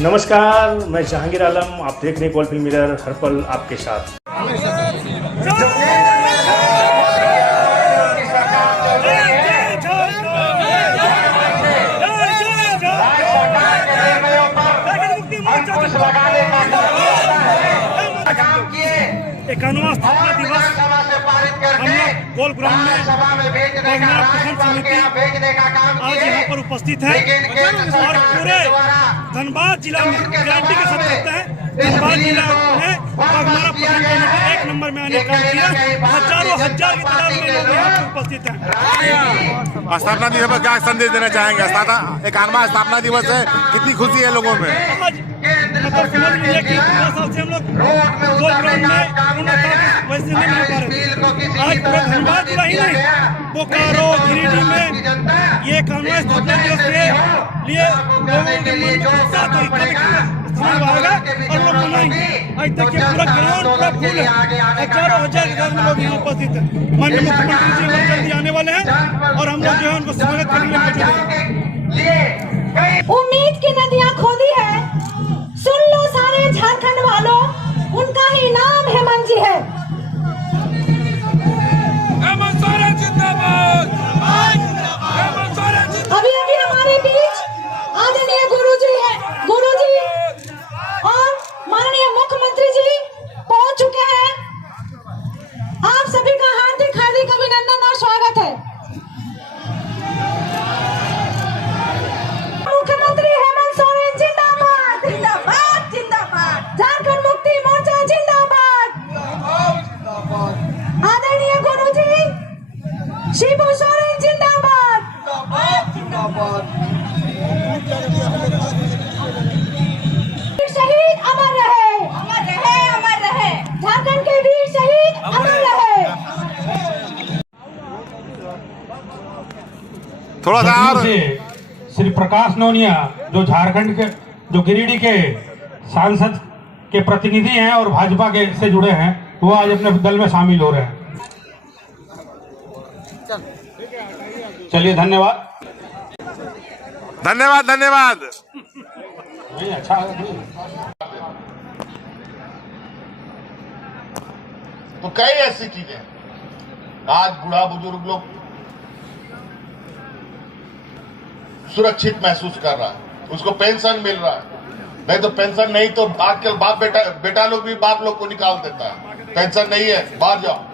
नमस्कार, मैं जहांगीर आलम। आप देख रहे हैं कॉल फिल्म मिरर, हर पल आपके साथ। इक्यानवां स्थापना दिवस हम लोग गोल ग्राउंड में आज यहाँ पर उपस्थित है और पूरे धनबाद जिला में गारंटी के साथ कहते हैं धनबाद जिला में हमारा प्रखंड कमेटी 1 नंबर में आने का किया। हजारों हजार की तादाद में लोग यहाँ पर उपस्थित हैं। स्थापना दिवस पर क्या संदेश देना चाहेंगे? 91वां स्थापना दिवस है, कितनी खुशी है लोगों में? आज मतलब समझ लीजिए कि 2 साल से हम लोग गोल ग्राउंड में वैसे नहीं मिल पा रहे। आज पूरे धनबाद जिला ही नहीं, बोकारो गिरिडीह में ये कानून स्थापना दिवस के लिए लोगों के मन में उत्साह तो स्थान आएगा और लोग मनाएंगे। आज तक ये पूरा ग्राउंड पूरा फुल है, हजारों हजार की तादाद में लोग यहाँ उपस्थित हैं। माननीय मुख्यमंत्री जी बहुत जल्दी आने वाले हैं और हम लोग जो है उनको स्वागत करने के लिए मौजूद हैं। उम्मीद की नदियां खोदी है, सुन लो सारे झारखंड वालों, उनका ही नाम हेमंत जी है। अभी अभी हमारे बीच आदरणीय गुरुजी और माननीय मुख्यमंत्री जी पहुंच चुके हैं। आप सभी का हार्दिक हार्दिक अभिनंदन और स्वागत है। मुख्यमंत्री हेमंत सोरेन जिंदाबाद, जिंदाबाद, जिंदाबाद। झारखंड मुक्ति मोर्चा जिंदाबाद। आदरणीय गुरुजी शिबू सोरेन जिंदाबाद, जिंदाबाद। शहीद अमर रहे, अमर रहे, अमर रहे। झारखंड के वीर शहीद अमर रहे। थोड़ा सा और श्री प्रकाश नोनिया जो झारखंड के जो गिरिडीह के सांसद के प्रतिनिधि हैं और भाजपा के से जुड़े हैं, वो आज अपने दल में शामिल हो रहे हैं। चलिए, धन्यवाद धन्यवाद धन्यवाद। नहीं, अच्छा तो कई ऐसी चीजें आज बूढ़ा बुजुर्ग लोग सुरक्षित महसूस कर रहा है, उसको पेंशन मिल रहा है। नहीं तो पेंशन नहीं तो आजकल बाप बेटा लोग भी बाप लोग को निकाल देता है। पेंशन नहीं है, बाहर जाओ।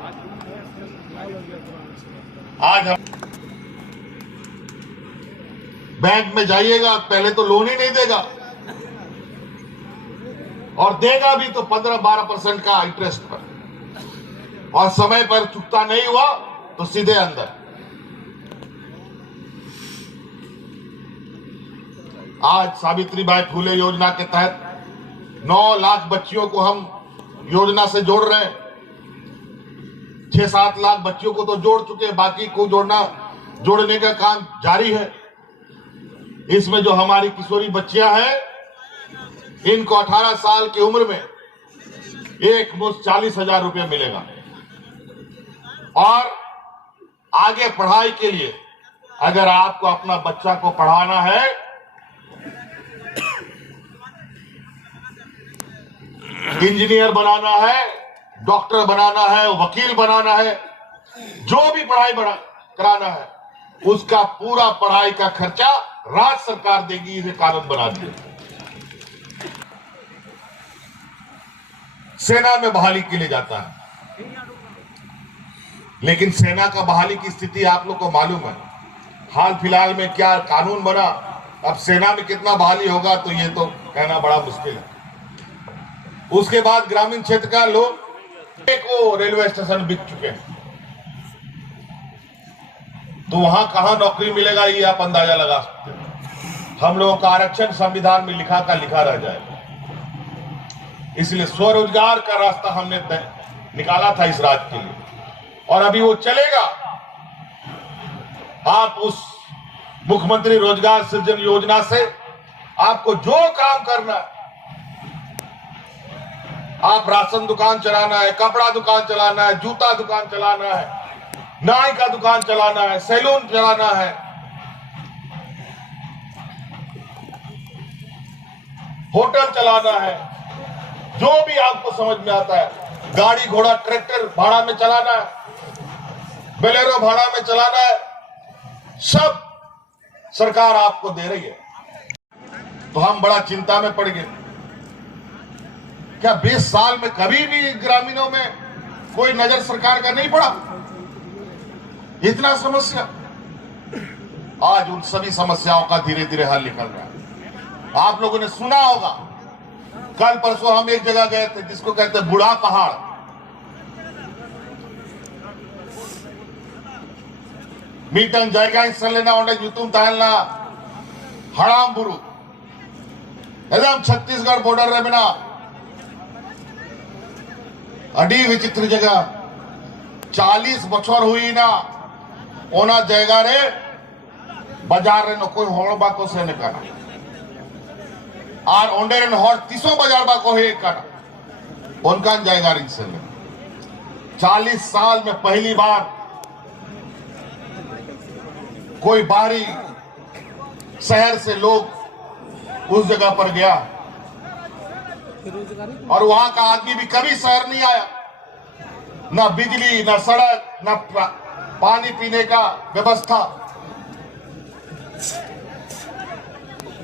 आज हम बैंक में जाइएगा, पहले तो लोन ही नहीं देगा और देगा भी तो 15-12% का इंटरेस्ट पर, और समय पर चुकता नहीं हुआ तो सीधे अंदर। आज सावित्रीबाई फुले योजना के तहत 9 लाख बच्चियों को हम योजना से जोड़ रहे हैं। 6-7 लाख बच्चियों को तो जोड़ चुके, बाकी को जोड़ने का काम जारी है। इसमें जो हमारी किशोरी बच्चियां हैं, इनको 18 साल की उम्र में एक मुश्त 40,000 रुपये मिलेगा और आगे पढ़ाई के लिए अगर आपको अपना बच्चा को पढ़ाना है, इंजीनियर बनाना है, डॉक्टर बनाना है, वकील बनाना है, जो भी पढ़ाई कराना है, उसका पूरा पढ़ाई का खर्चा राज्य सरकार देगी। इसे कानून बना दिया। सेना में बहाली के लिए जाता है, लेकिन सेना का बहाली की स्थिति आप लोग को मालूम है। हाल फिलहाल में क्या कानून बना, अब सेना में कितना बहाली होगा तो ये तो कहना बड़ा मुश्किल है। उसके बाद ग्रामीण क्षेत्र का लोग को रेलवे स्टेशन बिक चुके हैं, तो वहां कहां नौकरी मिलेगा ये आप अंदाजा लगा सकते हैं। हम लोगों का आरक्षण संविधान में लिखा का लिखा रह जाएगा। इसलिए स्वरोजगार का रास्ता हमने निकाला था इस राज्य के लिए, और अभी वो चलेगा। आप उस मुख्यमंत्री रोजगार सृजन योजना से आपको जो काम करना है, आप राशन दुकान चलाना है, कपड़ा दुकान चलाना है, जूता दुकान चलाना है, नाई का दुकान चलाना है, सैलून चलाना है, होटल चलाना है, जो भी आपको समझ में आता है, गाड़ी घोड़ा ट्रैक्टर भाड़ा में चलाना है, बोलेरो भाड़ा में चलाना है, सब सरकार आपको दे रही है। तो हम बड़ा चिंता में पड़ गए। क्या 20 साल में कभी भी ग्रामीणों में कोई नजर सरकार का नहीं पड़ा? इतना समस्या। आज उन सभी समस्याओं का धीरे धीरे हल निकल रहा है। आप लोगों ने सुना होगा, कल परसों हम एक जगह गए थे जिसको कहते हैं बूढ़ा पहाड़। मीटन जायगा लेना उन्हें यूतुम ताहलना हड़ाम बुरु एकदम छत्तीसगढ़ बॉर्डर रे बिना अडी विचित्र जगह 40 बछर हुई ना ओना जगह रे बाजार रे कोई होड़ बाको से निकाला और ओंडे रे होड़ 300 बाजार बाको है काना उनका जगह रिंग से 40 साल में पहली बार कोई बाहरी शहर से लोग उस जगह पर गया और वहां का आदमी भी कभी शहर नहीं आया। ना बिजली, ना सड़क, ना पानी पीने का व्यवस्था।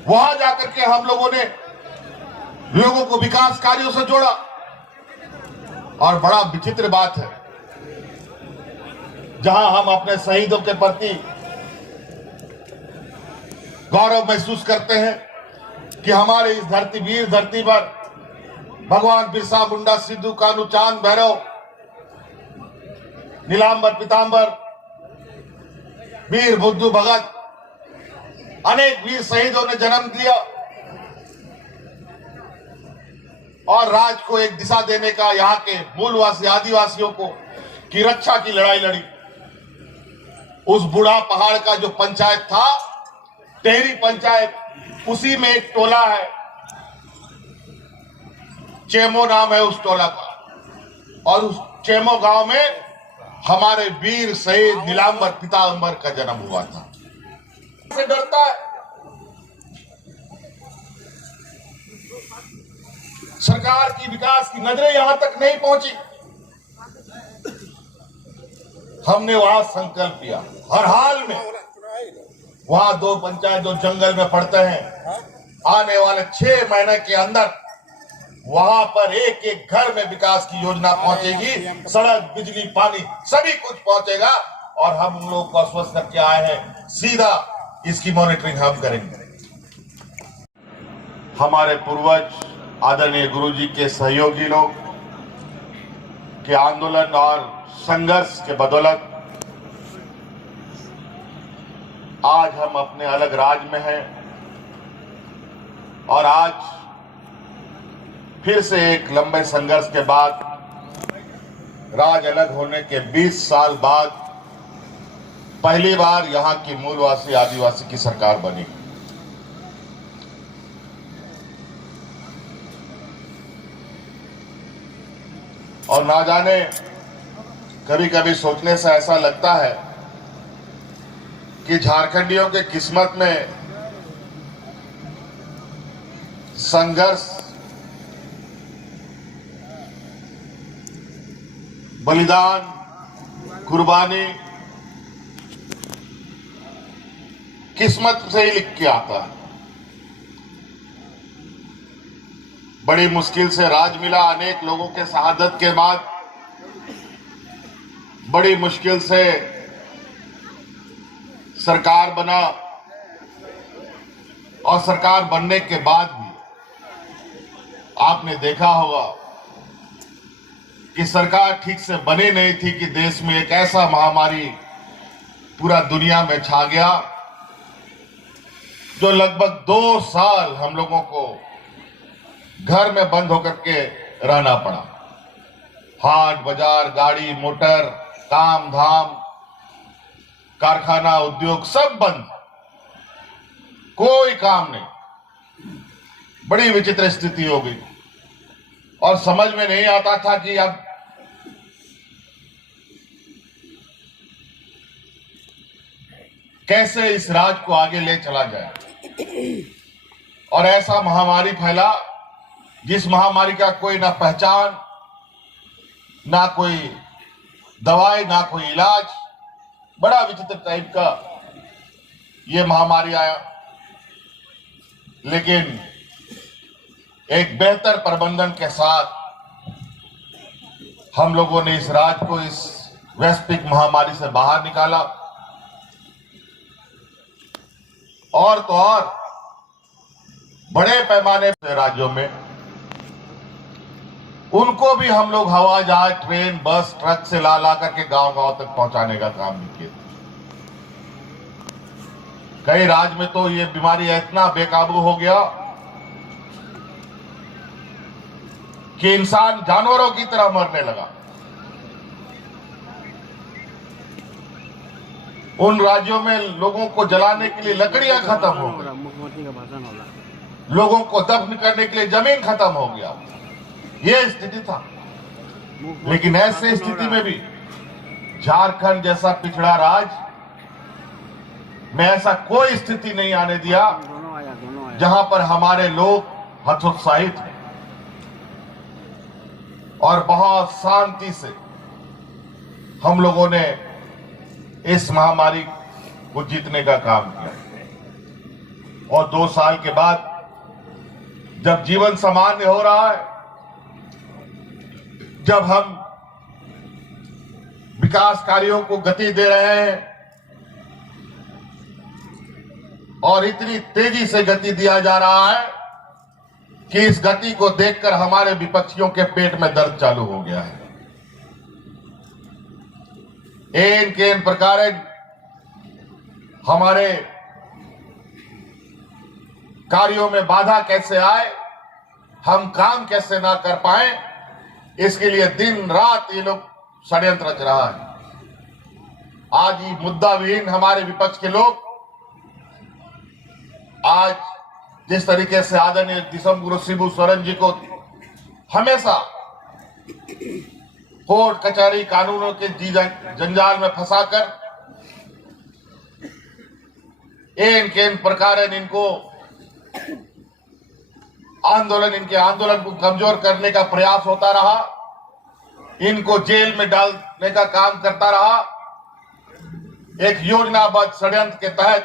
वहां जाकर के हम लोगों ने लोगों को विकास कार्यों से जोड़ा। और बड़ा विचित्र बात है, जहां हम अपने शहीदों के प्रति गौरव महसूस करते हैं कि हमारे इस धरती, वीर धरती पर भगवान बिरसा मुंडा, सिद्धू कान्हू, चांद भैरव, नीलांबर पीतांबर, वीर बुद्धू भगत, अनेक वीर शहीदों ने जन्म दिया और राज्य को एक दिशा देने का, यहाँ के मूलवासी आदिवासियों को की रक्षा की लड़ाई लड़ी। उस बूढ़ा पहाड़ का जो पंचायत था, टेहरी पंचायत, उसी में एक टोला है, चेमो नाम है उस टोला का। और उस चेमो गांव में हमारे वीर शहीद नीलांबर पीतांबर का जन्म हुआ था। से डरता है सरकार की, विकास की नजरें यहां तक नहीं पहुंची। हमने वहां संकल्प लिया हर हाल में, वहां 2 पंचायत जो जंगल में पड़ते हैं, आने वाले 6 महीने के अंदर वहां पर एक एक घर में विकास की योजना पहुंचेगी। सड़क, बिजली, पानी सभी कुछ पहुंचेगा। और हम उन लोगों को आश्वस्त करके आए हैं, सीधा इसकी मॉनिटरिंग हम करेंगे। हमारे पूर्वज आदरणीय गुरु जी के सहयोगी लोग के आंदोलन और संघर्ष के बदौलत आज हम अपने अलग राज्य में हैं। और आज फिर से एक लंबे संघर्ष के बाद, राज्य अलग होने के 20 साल बाद पहली बार यहां की मूलवासी आदिवासी की सरकार बनी। और ना जाने कभी कभी सोचने से ऐसा लगता है कि झारखंडियों के किस्मत में संघर्ष, बलिदान, कुर्बानी किस्मत से ही लिख के आता है। बड़ी मुश्किल से राज मिला, अनेक लोगों के शहादत के बाद बड़ी मुश्किल से सरकार बना। और सरकार बनने के बाद भी आपने देखा होगा कि सरकार ठीक से बनी नहीं थी कि देश में एक ऐसा महामारी पूरा दुनिया में छा गया जो लगभग 2 साल हम लोगों को घर में बंद होकर के रहना पड़ा। हाट बाजार, गाड़ी मोटर, काम धाम, कारखाना, उद्योग सब बंद, कोई काम नहीं। बड़ी विचित्र स्थिति हो गई और समझ में नहीं आता था कि अब कैसे इस राज्य को आगे ले चला जाए। और ऐसा महामारी फैला जिस महामारी का कोई ना पहचान, ना कोई दवाई, ना कोई इलाज, बड़ा विचित्र टाइप का ये महामारी आया। लेकिन एक बेहतर प्रबंधन के साथ हम लोगों ने इस राज्य को इस वैश्विक महामारी से बाहर निकाला। और तो और बड़े पैमाने पर राज्यों में उनको भी हम लोग हवा जहाज, ट्रेन, बस, ट्रक से ला करके गांव-गांव तक पहुंचाने का काम भी किया। कई राज्य में तो ये बीमारी इतना बेकाबू हो गया कि इंसान जानवरों की तरह मरने लगा। उन राज्यों में लोगों को जलाने के लिए लकड़ियां खत्म हो गई, लोगों को दफन करने के लिए जमीन खत्म हो गया। ये स्थिति था। लेकिन ऐसे स्थिति में भी झारखंड जैसा पिछड़ा राज्य में ऐसा कोई स्थिति नहीं आने दिया जहां पर हमारे लोग हतोत्साहित हैं और बहुत शांति से हम लोगों ने इस महामारी को जीतने का काम किया। और 2 साल के बाद जब जीवन सामान्य हो रहा है, जब हम विकास कार्यों को गति दे रहे हैं और इतनी तेजी से गति दिया जा रहा है कि इस गति को देखकर हमारे विपक्षियों के पेट में दर्द चालू हो गया है। एन के प्रकार हमारे कार्यों में बाधा कैसे आए, हम काम कैसे ना कर पाए, इसके लिए दिन रात ये लोग षड्यंत्र रच रहा है। आज ये मुद्दा विहीन हमारे विपक्ष के लोग आज जिस तरीके से आदरणीय दिसम गुरु शिबू सोरेन जी को हमेशा कोर्ट कचहरी कानूनों के जंजाल में फंसाकर इन प्रकार इनको इनके आंदोलन को कमजोर करने का प्रयास होता रहा, इनको जेल में डालने का काम करता रहा, एक योजनाबद्ध षड्यंत्र के तहत,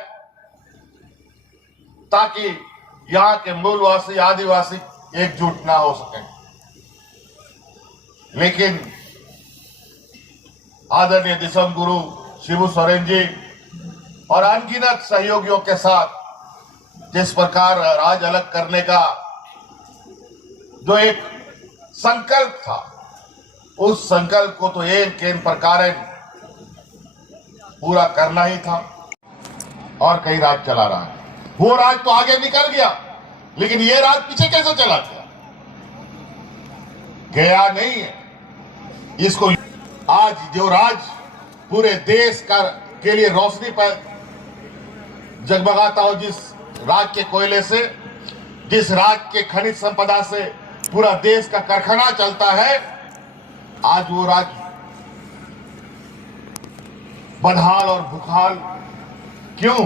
ताकि यहां के मूलवासी आदिवासी एकजुट ना हो सके। लेकिन आदरणीय दिसम गुरु शिबू सोरेन जी और अनगिनत सहयोगियों के साथ जिस प्रकार राज्य अलग करने का जो एक संकल्प था, उस संकल्प को तो एक प्रकार पूरा करना ही था। और कई राज चला रहा है, वो राज तो आगे निकल गया, लेकिन ये राज पीछे कैसे चला गया नहीं है। इसको आज जो राज पूरे देश के लिए रोशनी पर जगमगाता हो, जिस राज के कोयले से, जिस राज के खनिज संपदा से पूरा देश का कारखाना चलता है, आज वो राज बदहाल और भूखाल क्यों?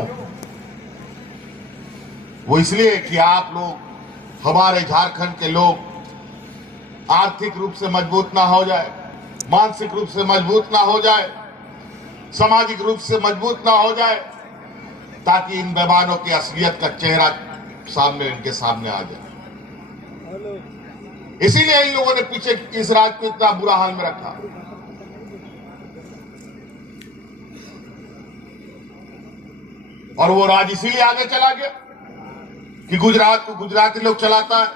वो इसलिए कि आप लोग, हमारे झारखंड के लोग आर्थिक रूप से मजबूत ना हो जाए, मानसिक रूप से मजबूत ना हो जाए, सामाजिक रूप से मजबूत ना हो जाए, ताकि इन बेईमानों की असलियत का चेहरा इनके सामने आ जाए। इसीलिए इन लोगों ने पीछे इस राज को इतना बुरा हाल में रखा। और वो राज इसीलिए आगे चला गया कि गुजरात को गुजराती लोग चलाता है,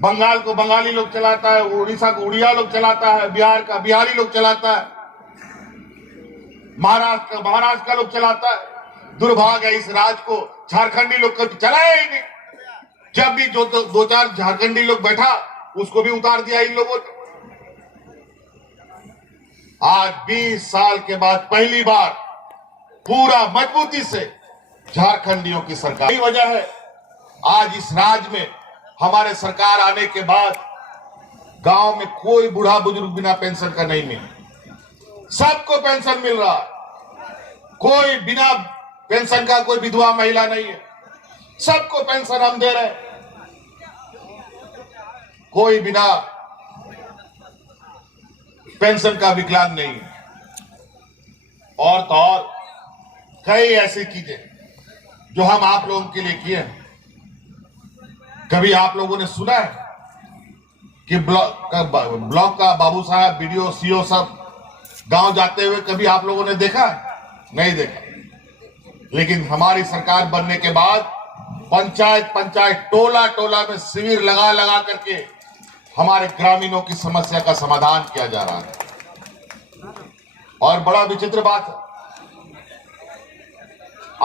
बंगाल को बंगाली लोग चलाता है, उड़ीसा को उड़िया लोग चलाता है, बिहार का बिहारी लोग चलाता है, महाराष्ट्र का लोग चलाता है। दुर्भाग्य है, इस राज को झारखंडी लोग कभी चलाया ही नहीं। जब भी जो 2-4 झारखंडी लोग बैठा, उसको भी उतार दिया इन लोगों ने। आज 20 साल के बाद पहली बार पूरा मजबूती से झारखंडियों की सरकार, यही वजह है आज इस राज्य में हमारे सरकार आने के बाद गांव में कोई बूढ़ा बुजुर्ग बिना पेंशन का नहीं मिला, सबको पेंशन मिल रहा है। कोई बिना पेंशन का कोई विधवा महिला नहीं है, सबको पेंशन हम दे रहे हैं। कोई बिना पेंशन का विकलांग नहीं है। और तो और कई ऐसी चीजें जो हम आप लोगों के लिए किए हैं। कभी आप लोगों ने सुना है कि ब्लॉक का बाबू साहब, बीडीओ, सीओ सब गांव जाते हुए कभी आप लोगों ने देखा है? नहीं देखा। लेकिन हमारी सरकार बनने के बाद पंचायत टोला टोला में शिविर लगा लगा करके हमारे ग्रामीणों की समस्या का समाधान किया जा रहा है। और बड़ा विचित्र बात है,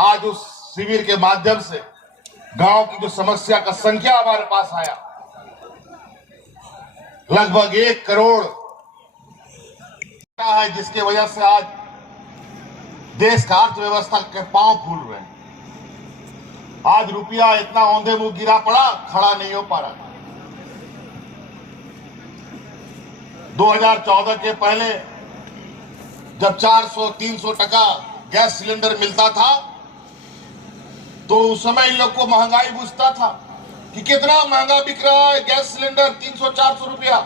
आज उस शिविर के माध्यम से गांव की जो समस्या का संख्या हमारे पास आया, लगभग 1 करोड़ है, जिसके वजह से आज देश का अर्थव्यवस्था के पांव फूल रहे हैं। आज रुपया इतना औंधे मुंह गिरा पड़ा, खड़ा नहीं हो पा रहा। 2014 के पहले जब 400-300 टका गैस सिलेंडर मिलता था तो उस समय इन लोग को महंगाई बुझता था कि कितना महंगा बिक रहा है गैस सिलेंडर, 300-400 रुपया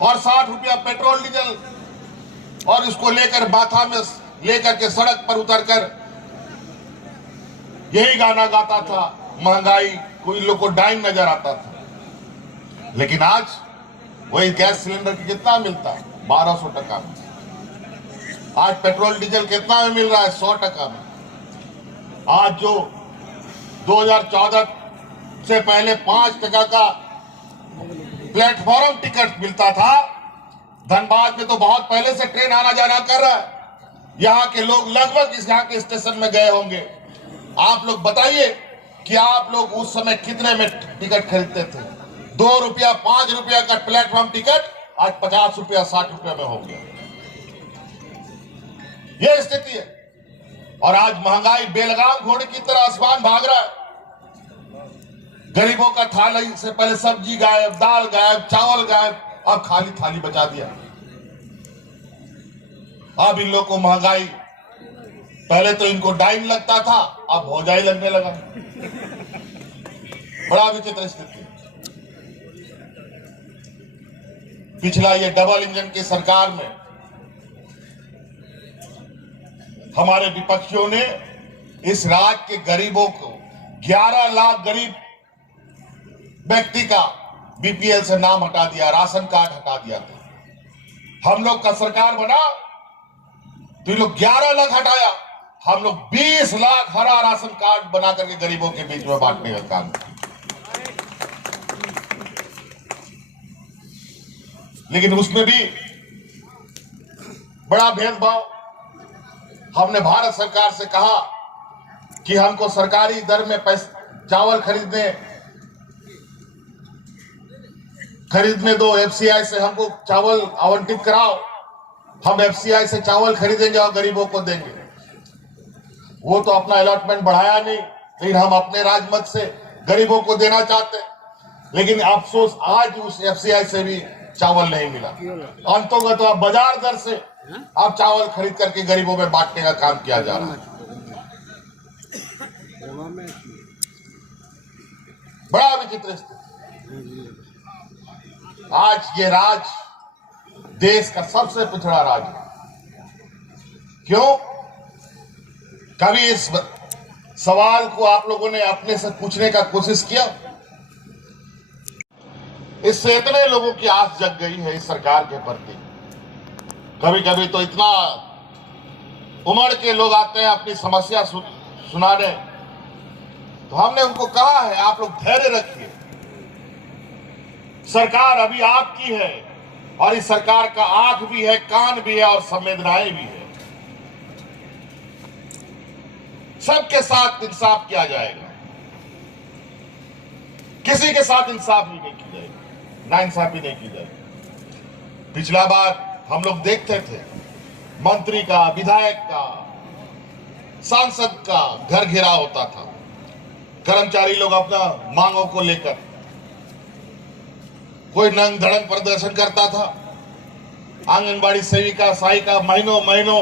और 60 रुपया पेट्रोल डीजल। और इसको लेकर माथा में लेकर के सड़क पर उतरकर यही गाना गाता था, महंगाई को इन लोग को डाइन नजर आता था। लेकिन आज वही गैस सिलेंडर की कितना मिलता है? 1200 टका में। आज पेट्रोल डीजल कितना में मिल रहा है? 100 टका में। आज जो 2014 से पहले 5 टका का प्लेटफॉर्म टिकट मिलता था, धनबाद में तो बहुत पहले से ट्रेन आना जाना कर रहा है। यहाँ के लोग लगभग इस यहाँ के स्टेशन में गए होंगे। आप लोग बताइए कि आप लोग उस समय कितने में टिकट खरीदते थे? 2 रुपया 5 रुपया का प्लेटफॉर्म टिकट आज 50 रुपया 60 रुपया में हो गया। यह स्थिति है। और आज महंगाई बेलगाम घोड़े की तरह आसमान भाग रहा है। गरीबों का थाली से पहले सब्जी गायब, दाल गायब, चावल गायब, अब खाली थाली बचा दिया। अब इन लोग को महंगाई, पहले तो इनको डाइन लगता था, अब भौजाई लगने लगा। बड़ा विचित्र स्थिति। पिछला ये डबल इंजन की सरकार में हमारे विपक्षियों ने इस राज्य के गरीबों को 11 लाख गरीब व्यक्ति का बीपीएल से नाम हटा दिया, राशन कार्ड हटा दिया था। हम लोग का सरकार बना तो ये लोग 11 लाख हटाया, हम लोग 20 लाख हरा राशन कार्ड बना करके गरीबों के बीच में बांटने का काम किया। लेकिन उसमें भी बड़ा भेदभाव। हमने भारत सरकार से कहा कि हमको सरकारी दर में चावल खरीदने दो, एफसीआई से हमको चावल आवंटित कराओ, हम एफसीआई से चावल खरीदेंगे और गरीबों को देंगे। वो तो अपना अलॉटमेंट बढ़ाया नहीं, लेकिन हम अपने राजमत से गरीबों को देना चाहते हैं। लेकिन अफसोस आज उस एफसीआई से भी चावल नहीं मिला। अंतों तो बाजार दर से अब चावल खरीद करके गरीबों में बांटने का काम किया जा रहा है। बड़ा विचित्र स्थिति। आज ये राज्य देश का सबसे पिछड़ा राज्य है। क्यों? कभी इस सवाल को आप लोगों ने अपने से पूछने का कोशिश किया? इससे इतने लोगों की आस जग गई है इस सरकार के प्रति। कभी कभी तो इतना उमड़ के लोग आते हैं अपनी समस्या सुनाने, तो हमने उनको कहा है आप लोग धैर्य रखिए, सरकार अभी आपकी है और इस सरकार का आंख भी है, कान भी है और संवेदनाएं भी है। सबके साथ इंसाफ किया जाएगा, किसी के साथ इंसाफ ही नहीं की जाएगी, नाइंसाफी नहीं की जाएगी। पिछला बार हम लोग देखते थे मंत्री का, विधायक का, सांसद का घर घेराव होता था। कर्मचारी लोग अपना मांगों को लेकर कोई नंग धड़ंग प्रदर्शन करता था। आंगनबाड़ी सेविका, सहायिका महीनों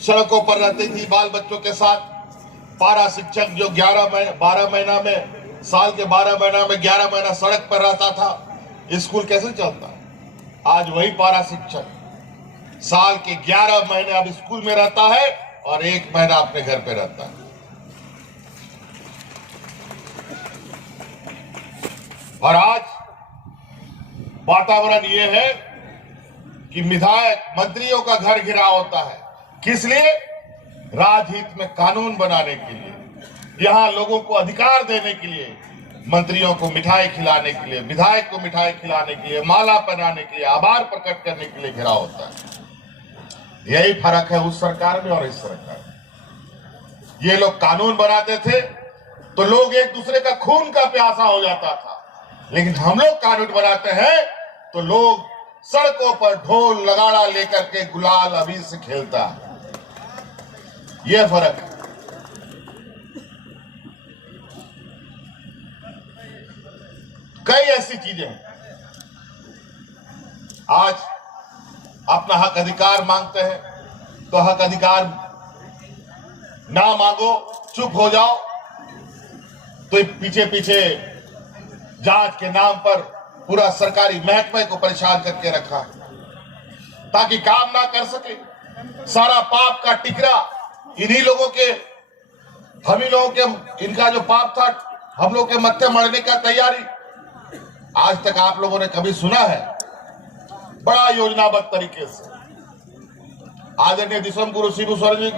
सड़कों पर रहती थी बाल बच्चों के साथ। पारा शिक्षक जो 12 महीना में, साल के 12 महीना में 11 महीना सड़क पर रहता था, स्कूल कैसे चलता? आज वही पारा शिक्षक साल के 11 महीने अब स्कूल में रहता है और 1 महीना अपने घर पे रहता है। और आज वातावरण ये है कि विधायक मंत्रियों का घर घिरा होता है। किस लिए? राजहित में कानून बनाने के लिए, यहां लोगों को अधिकार देने के लिए, मंत्रियों को मिठाई खिलाने के लिए, विधायक को मिठाई खिलाने के लिए, माला पहनाने के लिए, आभार प्रकट करने के लिए घिरा होता है। यही फर्क है उस सरकार में और इस सरकार में। ये लोग कानून बनाते थे तो लोग एक दूसरे का खून का प्यासा हो जाता था, लेकिन हम लोग कानून बनाते हैं तो लोग सड़कों पर ढोल नगाड़ा लेकर के गुलाल अबीर से खेलता है। यह फर्क है। कई ऐसी चीजें हैं। आज अपना हक अधिकार मांगते हैं तो हक अधिकार ना मांगो, चुप हो जाओ, तो पीछे पीछे जांच के नाम पर पूरा सरकारी महकमे को परेशान करके रखा है ताकि काम ना कर सके। सारा पाप का टिकरा इन्हीं लोगों के, हम ही लोगों के, इनका जो पाप था हम लोग के मत्थे मरने का तैयारी। आज तक आप लोगों ने कभी सुना है? बड़ा योजनाबद्ध तरीके से आदरणीय दिसम गुरु शिबू सोरेन जी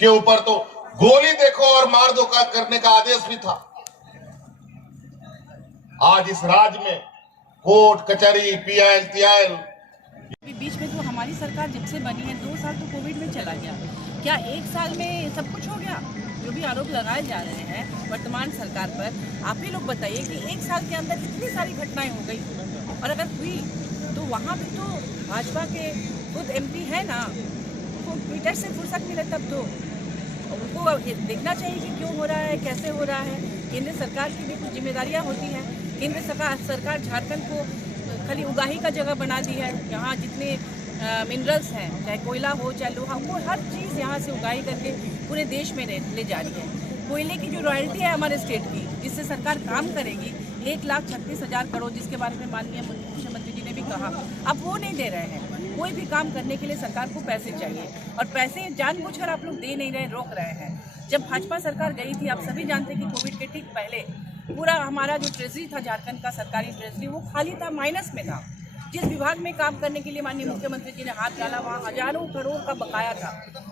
के ऊपर तो गोली देखो और मार दो का करने का आदेश भी था। आज इस राज्य में कोर्ट कचहरी पीआईएल टीआईएल। बीच में तो हमारी सरकार जब से बनी है 2 साल तो कोविड में चला गया। क्या 1 साल में सब कुछ हो गया? जो भी आरोप लगाए जा रहे हैं वर्तमान सरकार पर, आप ही लोग बताइए कि 1 साल के अंदर इतनी सारी घटनाएं हो गई, और अगर हुई तो वहाँ भी तो भाजपा के खुद एमपी है ना, उनको ट्विटर से फुर्सत मिले तब तो उनको देखना चाहिए कि क्यों हो रहा है, कैसे हो रहा है। केंद्र सरकार की भी कुछ जिम्मेदारियाँ होती हैं। केंद्र सरकार झारखंड को खाली उगाही का जगह बना दी है। यहाँ जितने मिनरल्स हैं, चाहे कोयला हो चाहे लोहा, वो हर चीज़ यहाँ से उगाही करके पूरे देश में ले जा रही है। कोयले की जो रॉयल्टी है हमारे स्टेट की, जिससे सरकार काम करेगी, 1,36,000 करोड़, जिसके बारे में माननीय मुख्यमंत्री जी ने भी कहा, अब वो नहीं दे रहे हैं। कोई भी काम करने के लिए सरकार को पैसे चाहिए, और पैसे जानबूझकर आप लोग दे नहीं रहे, रोक रहे हैं। जब भाजपा सरकार गई थी, आप सभी जानते हैं कि कोविड के ठीक पहले पूरा हमारा जो ट्रेजरी था, झारखंड का सरकारी ट्रेजरी, वो खाली था, माइनस में था। जिस विभाग में काम करने के लिए माननीय मुख्यमंत्री जी ने हाथ डाला, वहाँ हजारों करोड़ का बकाया था,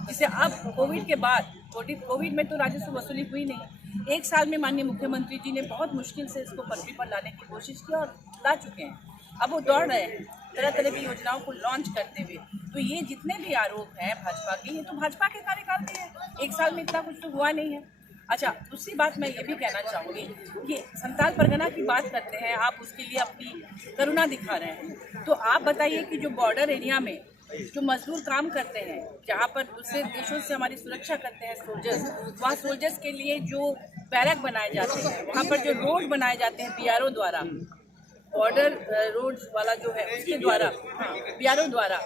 जिसे अब कोविड के बाद, कोविड में तो राजस्व वसूली हुई नहीं, 1 साल में माननीय मुख्यमंत्री जी ने बहुत मुश्किल से इसको पटरी पर लाने की कोशिश की और ला चुके हैं। अब वो दौड़ रहे हैं तरह तरह की योजनाओं को लॉन्च करते हुए। तो ये जितने भी आरोप हैं भाजपा के, ये तो भाजपा के कार्यकाल के हैं। 1 साल में इतना कुछ तो हुआ नहीं है। अच्छा, दूसरी बात मैं ये भी कहना चाहूँगी कि संथाल परगना की बात करते हैं आप, उसके लिए अपनी करुणा दिखा रहे हैं, तो आप बताइए कि जो बॉर्डर एरिया में जो मजदूर काम करते हैं, जहाँ पर दूसरे देशों से हमारी सुरक्षा करते हैं सोल्जर्स, वहाँ सोल्जर्स के लिए जो बैरक बनाए जाते हैं, वहाँ पर जो रोड बनाए जाते हैं बीआरओ द्वारा, बॉर्डर रोड्स वाला जो है उसके द्वारा, बीआरओ द्वारा,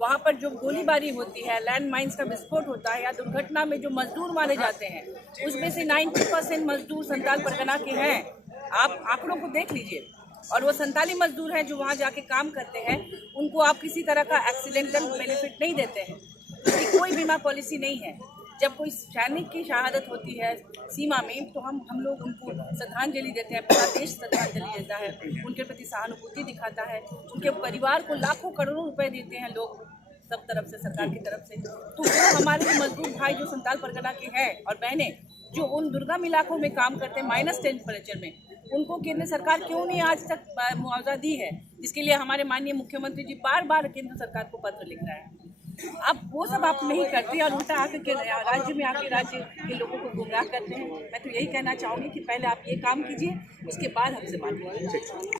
वहाँ पर जो गोलीबारी होती है, लैंड माइंस का विस्फोट होता है, या दुर्घटना में जो मजदूर मारे जाते हैं, उसमें से 90% मजदूर संथाल परगना के हैं। आप आंकड़ों को देख लीजिए। और वो संथाली मजदूर हैं जो वहाँ जाके काम करते हैं, उनको आप किसी तरह का एक्सीडेंटल बेनिफिट नहीं देते हैं, उसकी कोई बीमा पॉलिसी नहीं है। जब कोई सैनिक की शहादत होती है सीमा में, तो हम लोग उनको श्रद्धांजलि देते हैं, पूरा देश श्रद्धांजलि देता है, उनके प्रति सहानुभूति दिखाता है, उनके परिवार को लाखों करोड़ों रुपए देते हैं लोग सब तरफ से, सरकार की तरफ से। तो वो हमारे मजदूर भाई जो संथाल परगना के हैं और बहनें, जो उन दुर्गम इलाकों में काम करते हैं माइनस टेम्परेचर में, उनको केंद्र सरकार क्यों नहीं आज तक मुआवजा दी है, जिसके लिए हमारे माननीय मुख्यमंत्री जी बार बार केंद्र सरकार को पत्र लिख रहे हैं। अब वो सब आप नहीं करते और उल्टा आकर के राज्य में आके राज्य के लोगों को गुमराह करते हैं। मैं तो यही कहना चाहूँगी कि पहले आप ये काम कीजिए, उसके बाद हमसे बात कीजिए।